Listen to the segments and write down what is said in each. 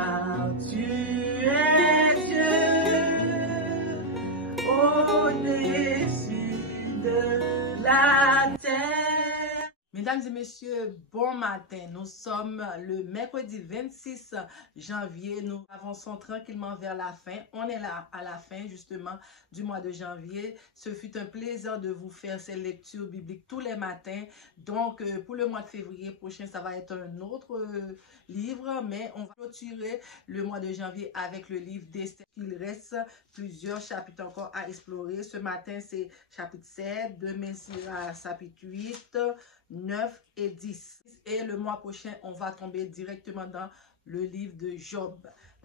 car tu es Dieu au-dessus de la terre. Mesdames et messieurs, bon matin. Nous sommes le mercredi 26 janvier. Nous avançons tranquillement vers la fin. On est là à la fin justement du mois de janvier. Ce fut un plaisir de vous faire ces lectures bibliques tous les matins. Donc pour le mois de février prochain, ça va être un autre livre, mais on va clôturer le mois de janvier avec le livre d'Esther. Il reste plusieurs chapitres encore à explorer. Ce matin, c'est chapitre 7. Demain, c'est chapitre 8. 9 et 10. Et le mois prochain, on va tomber directement dans le livre de Job.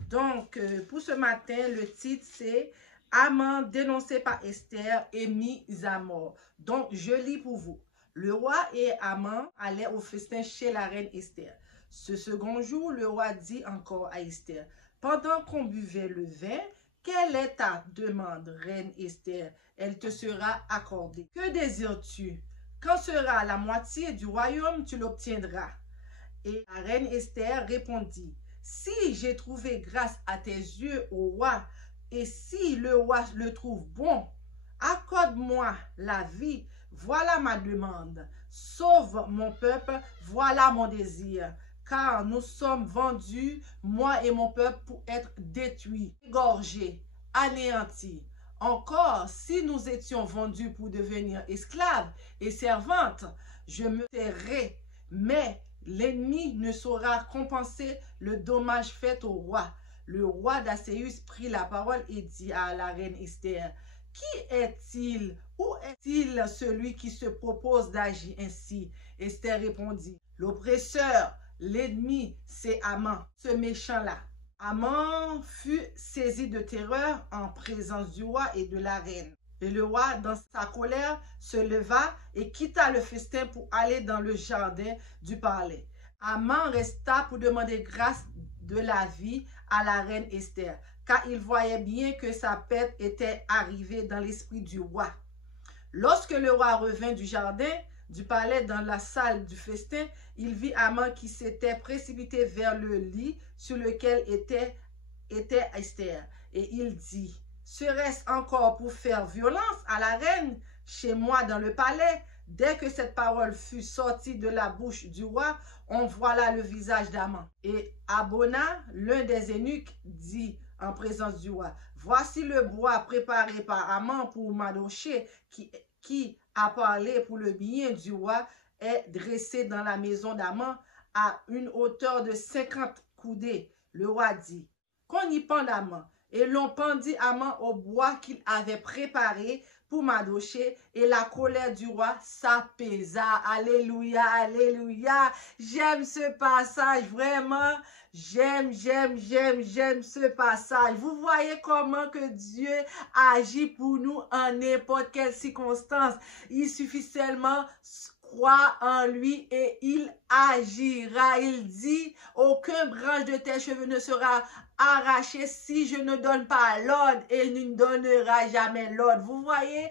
Donc, pour ce matin, le titre, c'est « Haman dénoncé par Esther et mis à mort ». Donc, je lis pour vous. Le roi et Haman allaient au festin chez la reine Esther. Ce second jour, le roi dit encore à Esther, « Pendant qu'on buvait le vin, quelle est ta demande, reine Esther? Elle te sera accordée. Que désires-tu? Quand sera la moitié du royaume, tu l'obtiendras. » Et la reine Esther répondit, « Si j'ai trouvé grâce à tes yeux, ô roi, et si le roi le trouve bon, accorde-moi la vie, voilà ma demande. Sauve mon peuple, voilà mon désir. Car nous sommes vendus, moi et mon peuple, pour être détruits, égorgés, anéantis. Encore, si nous étions vendus pour devenir esclaves et servantes, je me tairais, mais l'ennemi ne saura compenser le dommage fait au roi. » Le roi d'Asséus prit la parole et dit à la reine Esther, « Qui est-il? Où est-il celui qui se propose d'agir ainsi? » Esther répondit, « L'oppresseur, l'ennemi, c'est Haman, ce méchant-là. » Haman fut saisi de terreur en présence du roi et de la reine. Et le roi, dans sa colère, se leva et quitta le festin pour aller dans le jardin du palais. Haman resta pour demander grâce de la vie à la reine Esther, car il voyait bien que sa perte était arrivée dans l'esprit du roi. Lorsque le roi revint du jardin du palais dans la salle du festin, il vit Haman qui s'était précipité vers le lit sur lequel était Esther. Et il dit, « Serait-ce encore pour faire violence à la reine chez moi dans le palais? » Dès que cette parole fut sortie de la bouche du roi, on voilà le visage d'Haman. Et Abona, l'un des eunuques, dit en présence du roi, « Voici le bois préparé par Haman pour Mardochée, qui a parlé pour le bien du roi, est dressé dans la maison d'Haman à une hauteur de 50 coudées. » Le roi dit, « Qu'on y pende Haman. » Et l'on pendit Haman au bois qu'il avait préparé pour Mardochée, et la colère du roi s'apaisa. Alléluia, alléluia. J'aime ce passage, vraiment. J'aime ce passage. Vous voyez comment que Dieu agit pour nous en n'importe quelle circonstance. Il suffit seulement croire en lui et il agira. Il dit, aucun branche de tes cheveux ne sera arraché si je ne donne pas l'ordre, et il ne donnera jamais l'ordre. Vous voyez,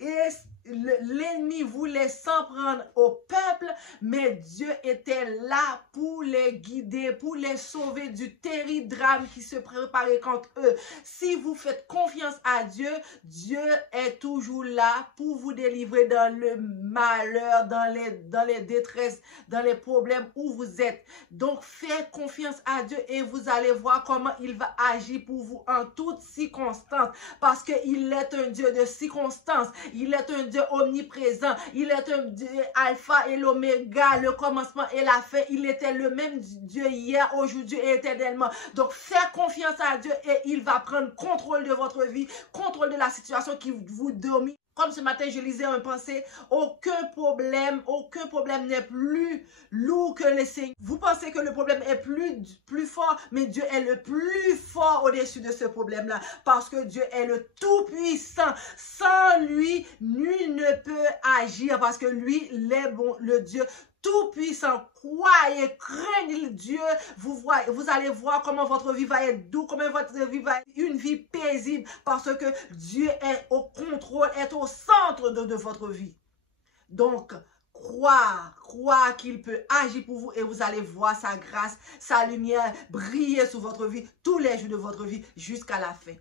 et l'ennemi voulait s'en prendre au peuple, mais Dieu était là pour les guider, pour les sauver du terrible drame qui se préparait contre eux. Si vous faites confiance à Dieu, Dieu est toujours là pour vous délivrer dans le malheur, dans les détresses, dans les problèmes où vous êtes. Donc, faites confiance à Dieu et vous allez voir comment il va agir pour vous en toutes circonstances, parce qu'il est un Dieu de circonstances. Il est un Dieu omniprésent. Il est un Dieu alpha et l'oméga, le commencement et la fin. Il était le même Dieu hier, aujourd'hui et éternellement. Donc, faites confiance à Dieu et il va prendre contrôle de votre vie, contrôle de la situation qui vous domine. Comme ce matin, je lisais un pensée, aucun problème n'est plus lourd que les Seigneurs. Vous pensez que le problème est plus fort, mais Dieu est le plus fort au-dessus de ce problème-là, parce que Dieu est le Tout-Puissant. Sans lui, nul ne peut agir, parce que lui, il est bon, le Dieu Tout-Puissant. Croyez, craignez Dieu, vous allez voir comment votre vie va être douce, comment votre vie va être une vie paisible, parce que Dieu est au contrôle, est au centre de votre vie. Donc, croire qu'il peut agir pour vous et vous allez voir sa grâce, sa lumière briller sur votre vie tous les jours de votre vie jusqu'à la fin.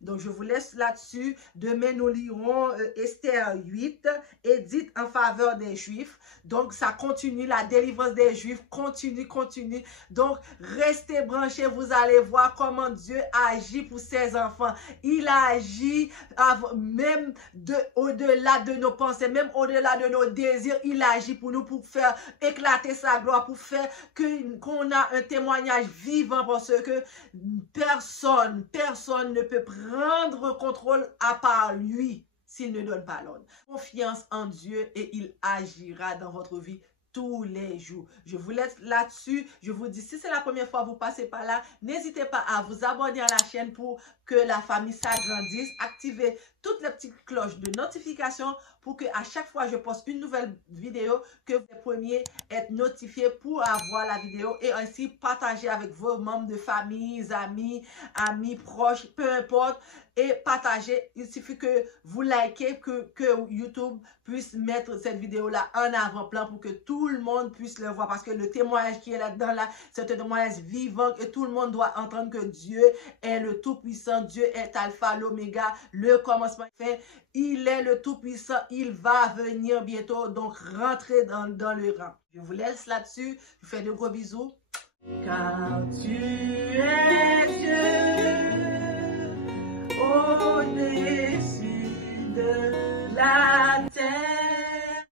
Donc, je vous laisse là-dessus. Demain, nous lirons Esther 8, édite en faveur des Juifs. Donc, ça continue, la délivrance des Juifs continue. Donc, restez branchés, vous allez voir comment Dieu agit pour ses enfants. Il agit même au-delà de nos pensées, même au-delà de nos désirs. Il agit pour nous, pour faire éclater sa gloire, pour faire qu'on a un témoignage vivant parce que personne ne peut prendre contrôle à part lui s'il ne donne pas l'ordre. Confiance en Dieu et il agira dans votre vie tous les jours. Je vous laisse là-dessus. Je vous dis, si c'est la première fois que vous passez par là, n'hésitez pas à vous abonner à la chaîne pour que la famille s'agrandisse. Activez toutes les petites cloches de notification pour que à chaque fois que je poste une nouvelle vidéo, que vous les premiers être notifiés pour avoir la vidéo et ainsi partager avec vos membres de famille, amis proches, peu importe, et partager. Il suffit que vous likez, que YouTube puisse mettre cette vidéo-là en avant-plan pour que tout le monde puisse le voir parce que le témoignage qui est là-dedans, c'est un témoignage vivant et tout le monde doit entendre que Dieu est le Tout-Puissant, Dieu est Alpha, l'Oméga, le commencement fait. Il est le Tout-Puissant, il va venir bientôt, donc rentrez dans le rang. Je vous laisse là-dessus, je vous fais de gros bisous. Car tu es